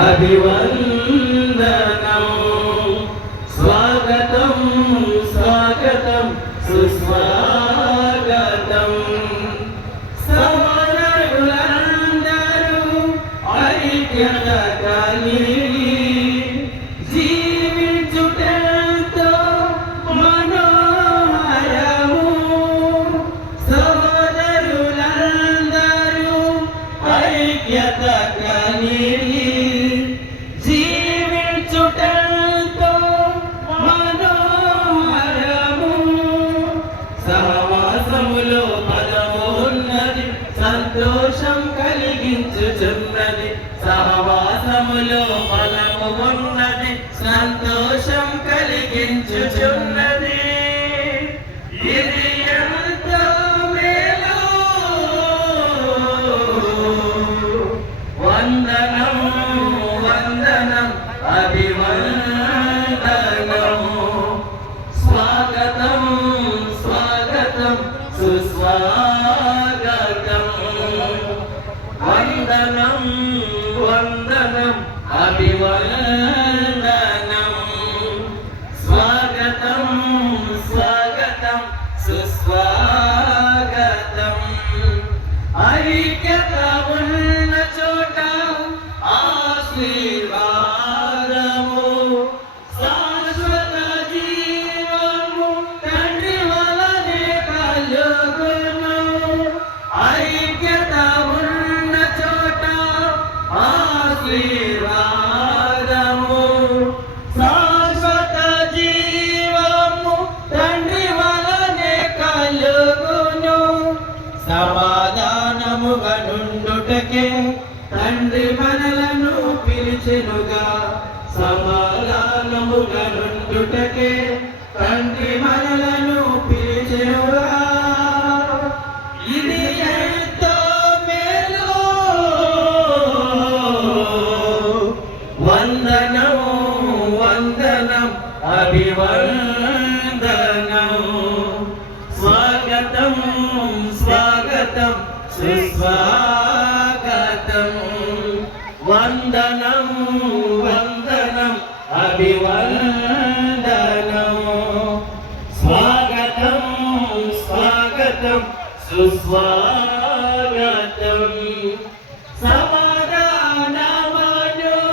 అభివందనం స్వాగతం స్వాగతం సుస్వాగతం సోదరులందరూ ఐక్యత కలిగి జీవించుటెంతో మనోహరము సోదరులందరూ ఐక్యత కలిగి జీవించుటెంతో మనోహరము సహవాసములో బలము ఉన్నది సంతోషం కలిగించుచున్నది సహవాసములో బలము ఉన్నది సంతోషం కలిగించుచున్నది ఇది ఎంతో మేలు వందనం వందనం అభివందనం స్వాగతం స్వాగతం సుస్వాగతం వందనం వందనం అభివందనం స్వాగతం స్వాగతం సుస్వాగతం ఐక్యత ఉన్న చోట ఆశీర్వాదము శాశ్వత జీవము తండ్రి వలనే కలుగును ఐక్యత ఉన్న చోట ఆశీర్వాదము శాశ్వత జీవము తండ్రి వలనే కలుగును సమాధానముగా నుండుటకే తండ్రి మనలను పిలిచెనుగా సమాధానముగా నుండుటకే తండ్రి మనలను పిలిచెనుగా ఇది ఎంతో మేలు వందనం వందనం అభివందనం స్వాగతం స్వాగతం సుస్వాగతం వందనం వందనం అభివందనం స్వాగతం స్వాగతం సుస్వాగతం